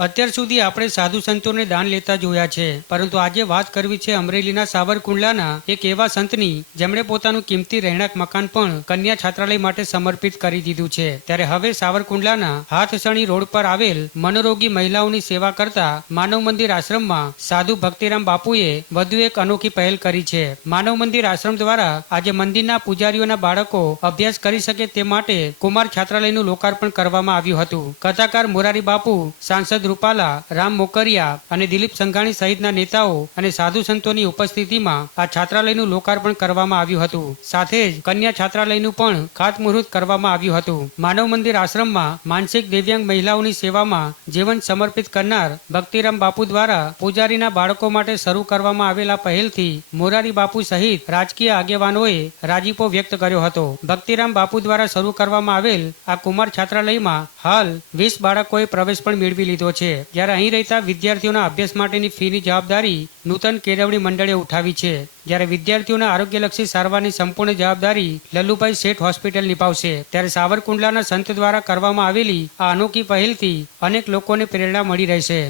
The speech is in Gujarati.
અત્યાર સુધી આપણે સાધુ સંતોને દાન લેતા જોયા છે, પરંતુ આજે વાત કરવી છે અમરેલીના સાવરકુંડલાના એક એવા સંતની જેમણે પોતાનું કિંમતી રહેણાંક મકાન પણ કન્યા છાત્રાલય માટે સમર્પિત કરી દીધું છે। ત્યારે હવે સાવરકુંડલાના હાથસણી રોડ પર આવેલ મનોરોગી મહિલાઓની સેવા કરતા માનવ મંદિર આશ્રમમાં સાધુ ભક્તિરામ બાપુએ વધુ એક અનોખી પહેલ કરી છે। માનવ મંદિર આશ્રમ દ્વારા આજે મંદિરના પૂજારીઓના બાળકો અભ્યાસ કરી શકે તે માટે કુમાર છાત્રાલયનું લોકાર્પણ કરવામાં આવ્યું હતું। કથાકાર મોરારી બાપુ, સાંસદ રૂપાલા, રામ મોકરિયા અને દિલીપ સંઘાણી સહિતના નેતાઓ અને સાધુ સંતોની ઉપસ્થિતિમાં આ છાત્રાલયનું લોકાર્પણ કરવામાં આવ્યું હતું। સાથે જ કન્યા છાત્રાલયનું પણ ખાતમુહૂર્ત કરવામાં આવ્યું હતું। માનવ મંદિર આશ્રમમાં માનસિક દિવ્યાંગ મહિલાઓની સેવામાં જીવન સમર્પિત કરનાર ભક્તિરામ બાપુ દ્વારા પૂજારીના બાળકો માટે શરૂ કરવામાં આવેલા પહેલથી મોરારી બાપુ સહિત રાજકીય આગેવાનોએ રાજીપો વ્યક્ત કર્યો હતો। ભક્તિરામ બાપુ દ્વારા શરૂ કરવામાં આવેલ આ કુમાર છાત્રાલયમાં હાલ 20 બાળકોએ પ્રવેશ પણ મેળવી લીધો છે, જ્યારે અહીં રહેતા વિદ્યાર્થીઓના અભ્યાસ માટેની ફીની જવાબદારી નૂતન કેળવણી મંડળે ઉઠાવી છે, જ્યારે વિદ્યાર્થીઓના આરોગ્યલક્ષી સારવારની સંપૂર્ણ જવાબદારી લલ્લુભાઈ શેઠ હોસ્પિટલ નિભાવશે। ત્યારે સાવરકુંડલાના સંત દ્વારા કરવામાં આવેલી આ અનોખી પહેલથી અનેક લોકોને પ્રેરણા મળી રહેશે।